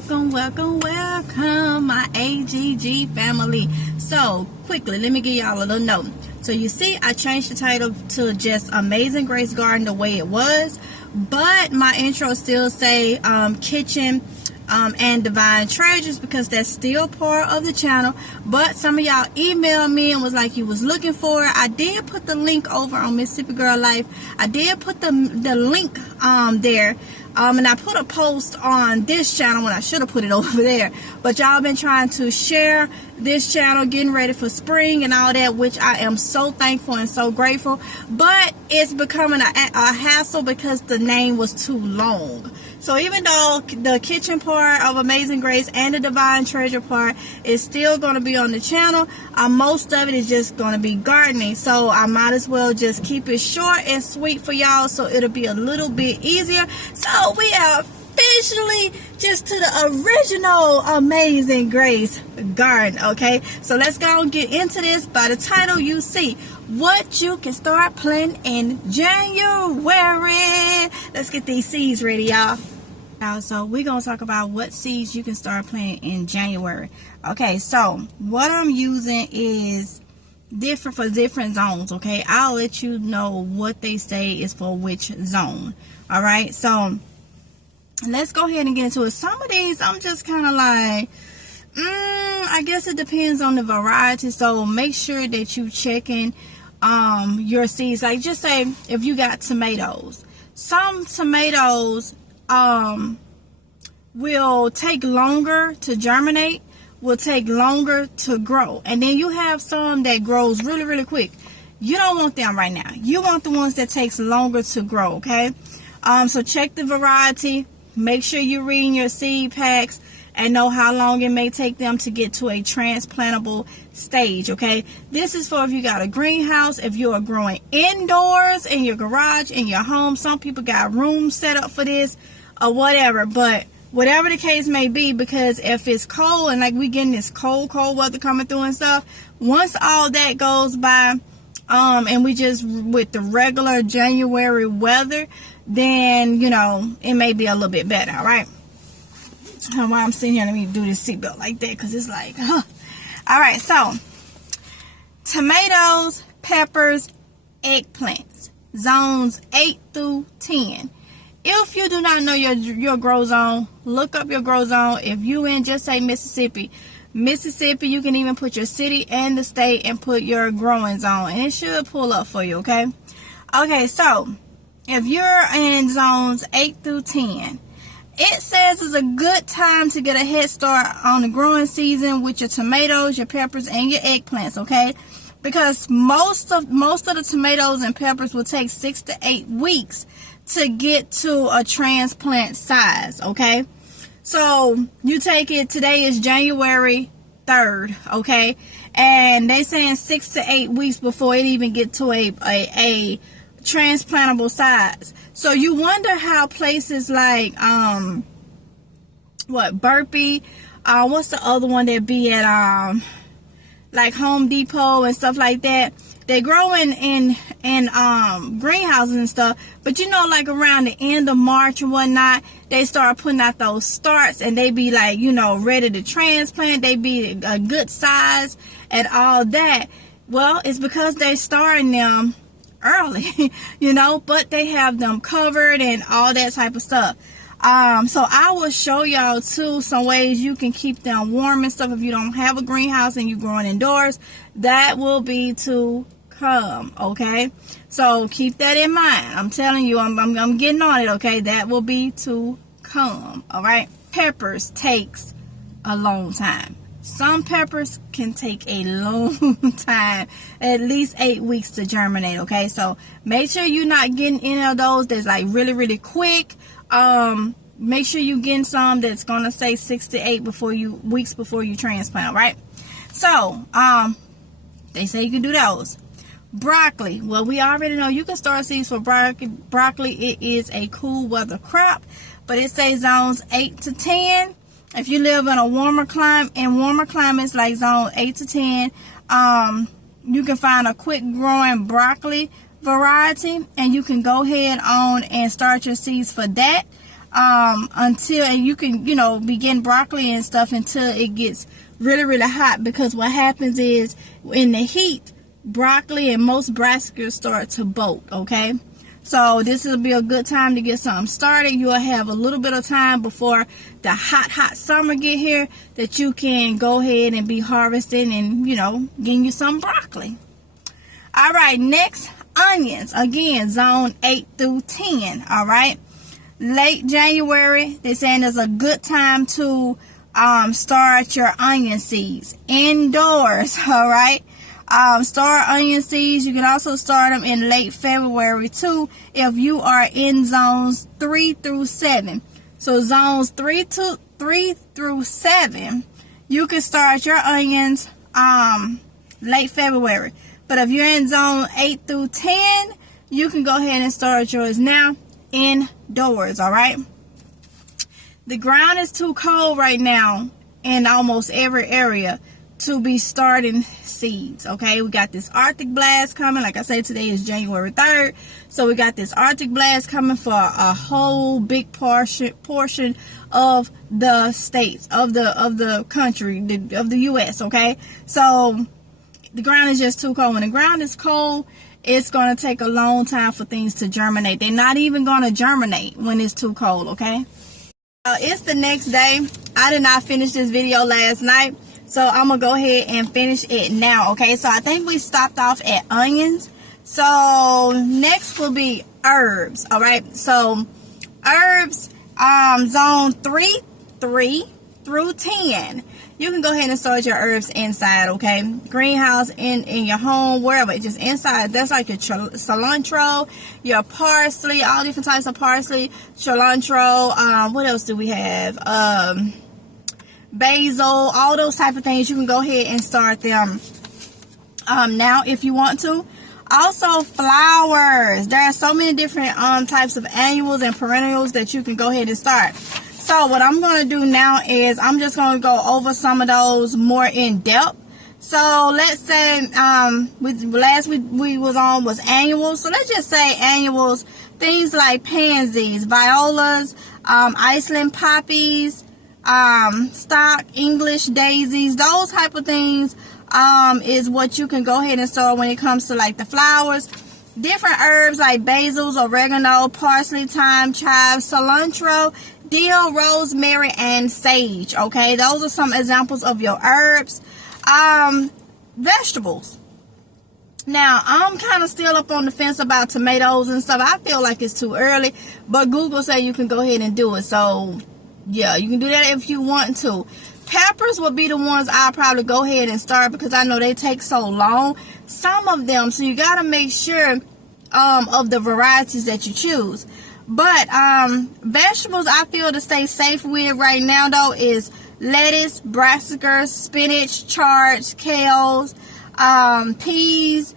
welcome, my AGG family. So, quickly, let me give y'all a little note. So, you see, I changed the title to just Amazing Grace Garden the way it was, but my intro still say Kitchen and Divine Treasures, because that's still part of the channel. But some of y'all emailed me and was like you was looking for it. I did put the link over on Mississippi Girl Life. I did put the link there. And I put a post on this channel when I should have put it over there. But y'all been trying to share this channel, getting ready for spring and all that, which I am so thankful and so grateful. But it's becoming a hassle because the name was too long. So even though the kitchen part of Amazing Grace and the Divine Treasure part is still going to be on the channel, most of it is just going to be gardening. So I might as well just keep it short and sweet for y'all, so it'll be a little bit easier. So we are officially just to the original Amazing Grace garden, okay? So let's go and get into this. By the title, you see what you can start planting in January. Let's get these seeds ready, y'all. So we're going to talk about what seeds you can start planting in January. Okay, so what I'm using is different for different zones, okay? I'll let you know what they say is for which zone. All right, so let's go ahead and get into it. Some of these I'm just kind of like, I guess it depends on the variety. So make sure that you checking your seeds. Like, just say if you got tomatoes, some tomatoes will take longer to germinate, will take longer to grow, and then you have some that grows really quick. You don't want them right now. You want the ones that takes longer to grow, okay? So check the variety. Make sure you're reading your seed packs and know how long it may take them to get to a transplantable stage, okay? This is for if you got a greenhouse, if you are growing indoors in your garage, in your home. Some people got rooms set up for this or whatever, but whatever the case may be, because if it's cold and like we getting this cold weather coming through and stuff, once all that goes by, and we just with the regular January weather, then, you know, it may be a little bit better, all right? While I'm sitting here, let me do this seatbelt like that, because it's like, huh. All right, so tomatoes, peppers, eggplants, zones 8 through 10. If you do not know your grow zone, look up your grow zone. If you in, just say Mississippi, you can even put your city and the state and put your growing zone, and it should pull up for you, okay? Okay, so if you're in zones 8 through 10, it says it's a good time to get a head start on the growing season with your tomatoes, your peppers, and your eggplants, okay? Because most of the tomatoes and peppers will take 6 to 8 weeks to get to a transplant size, okay? So you take it, today is January 3rd, okay? And they saying 6 to 8 weeks before it even get to a transplantable size. So you wonder how places like Burpee, what's the other one that be at like Home Depot and stuff like that, they grow in greenhouses and stuff, but you know, like around the end of March and whatnot, they start putting out those starts, and they be like, you know, ready to transplant. They be a good size and all that. Well, it's because they starting them early, you know, but they have them covered and all that type of stuff. So I will show y'all too some ways you can keep them warm and stuff if you don't have a greenhouse and you're growing indoors. That will be to come, okay? So keep that in mind. I'm telling you, I'm getting on it, okay? That will be to come, all right? Peppers takes a long time. Some peppers can take a long time, at least 8 weeks to germinate, okay? So make sure you're not getting any of those that's like really quick. Make sure you getting some that's gonna say 6 to 8 weeks before you transplant, right? So they say you can do those. Broccoli, well, we already know you can start seeds for broccoli. It is a cool weather crop, but it says zones 8 to 10. If you live in a warmer climates like zone 8 to 10, you can find a quick growing broccoli variety, and you can go ahead on and start your seeds for that. until, and you can, begin broccoli and stuff until it gets really, really hot, because what happens is in the heat, broccoli and most brassicas start to bolt, okay? So this will be a good time to get something started. You'll have a little bit of time before the hot summer get here that you can go ahead and be harvesting and, getting you some broccoli. All right, next, onions. Again, zone 8 through 10, all right? Late January, they're saying is a good time to start your onion seeds indoors, all right? Start onion seeds. You can also start them in late February too if you are in zones 3 through 7. So zones 3 through 7, you can start your onions late February. But if you're in zone 8 through 10, you can go ahead and start yours now indoors, all right? The ground is too cold right now in almost every area to be starting seeds, okay? We got this Arctic blast coming. Like I said, today is January 3rd. So we got this Arctic blast coming for a whole big portion of the states, of the country, of the U.S., okay? So the ground is just too cold. When the ground is cold, it's going to take a long time for things to germinate. They're not even going to germinate when it's too cold, okay? It's the next day. I did not finish this video last night, so I'm going to go ahead and finish it now, okay? So I think we stopped off at onions. So next will be herbs, all right? So herbs, zone 3 through 10. You can go ahead and start your herbs inside, okay? Greenhouse, in your home, wherever, just inside. That's like your cilantro, your parsley, all different types of parsley, cilantro. What else do we have? Basil, all those type of things. You can go ahead and start them now if you want to. Also, flowers. There are so many different types of annuals and perennials that you can go ahead and start. So what I'm going to do now is I'm just going to go over some of those more in depth. So let's say last we was on was annuals. So let's just say annuals, things like pansies, violas, Iceland poppies, stock English daisies, those type of things is what you can go ahead and start when it comes to like the flowers. Different herbs like basils, oregano, parsley, thyme, chives, cilantro, dill, rosemary, and sage, okay? Those are some examples of your herbs. Vegetables. Now, I'm kind of still up on the fence about tomatoes and stuff. I feel like it's too early, but Google said you can go ahead and do it. So, yeah, you can do that if you want to. Peppers will be the ones I'll probably go ahead and start because I know they take so long. Some of them, so you got to make sure of the varieties that you choose. But vegetables I feel to stay safe with right now though is lettuce, brassicas, spinach, chards, kales, peas.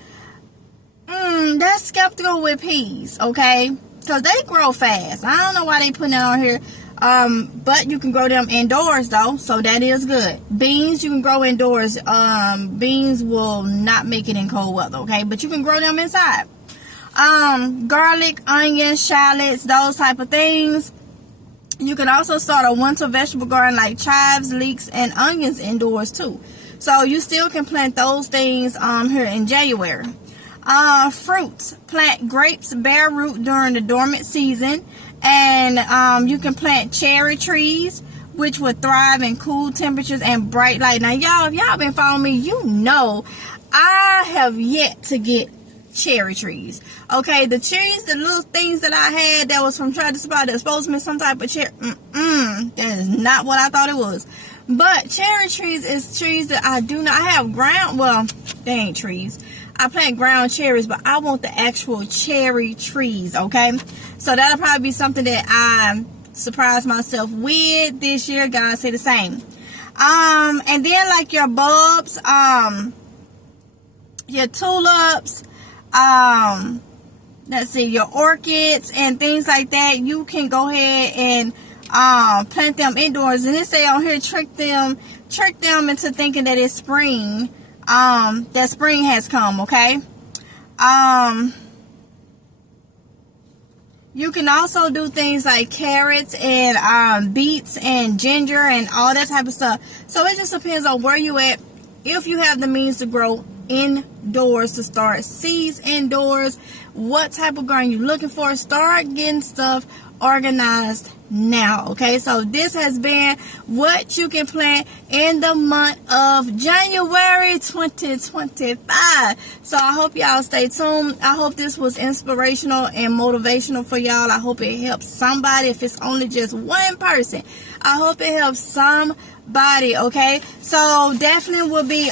That's skeptical with peas, okay? Because they grow fast. I don't know why they putting it on here. But you can grow them indoors though, so that is good. Beans you can grow indoors. Beans will not make it in cold weather, okay? But you can grow them inside. Garlic, onions, shallots, those type of things. You can also start a winter vegetable garden like chives, leeks, and onions indoors too. So you still can plant those things here in January. Fruits, plant grapes, bare root during the dormant season. And you can plant cherry trees, which would thrive in cool temperatures and bright light. Now, y'all, if y'all been following me, you know I have yet to get cherry trees. Okay, the cherries, the little things that I had that was from Tractor Supply that supposed to be some type of cherry. That is not what I thought it was. But cherry trees is trees that I do not have ground. Well, they ain't trees. I plant ground cherries, but I want the actual cherry trees, okay? So that'll probably be something that I surprise myself with this year. God say the same. And then like your bulbs, your tulips, let's see, your orchids and things like that, you can go ahead and plant them indoors. And it say on here, trick them into thinking that it's spring. That spring has come, okay? You can also do things like carrots and beets and ginger and all that type of stuff. So it just depends on where you at. If you have the means to grow indoors, to start seeds indoors, what type of garden you're looking for, start getting stuff organized now. Okay, so this has been what you can plant in the month of January 2025. So I hope y'all stay tuned. I hope this was inspirational and motivational for y'all. I hope it helps somebody. If it's only just one person, I hope it helps somebody. Okay, so definitely will be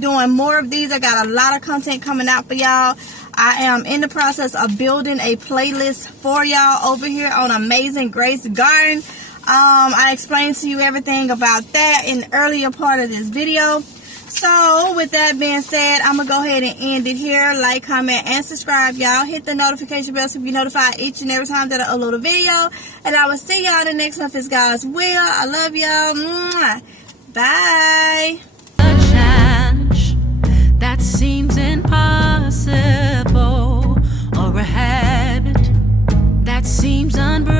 doing more of these. I got a lot of content coming out for y'all. I am in the process of building a playlist for y'all over here on Amazing Grace Garden. I explained to you everything about that in the earlier part of this video. So with that being said, I'm going to go ahead and end it here. Like, comment, and subscribe, y'all. Hit the notification bell so you be notified each and every time that I upload a video. And I will see y'all in the next one if it's God's will. I love y'all. Bye. That seems impossible, or a habit that seems unbreakable.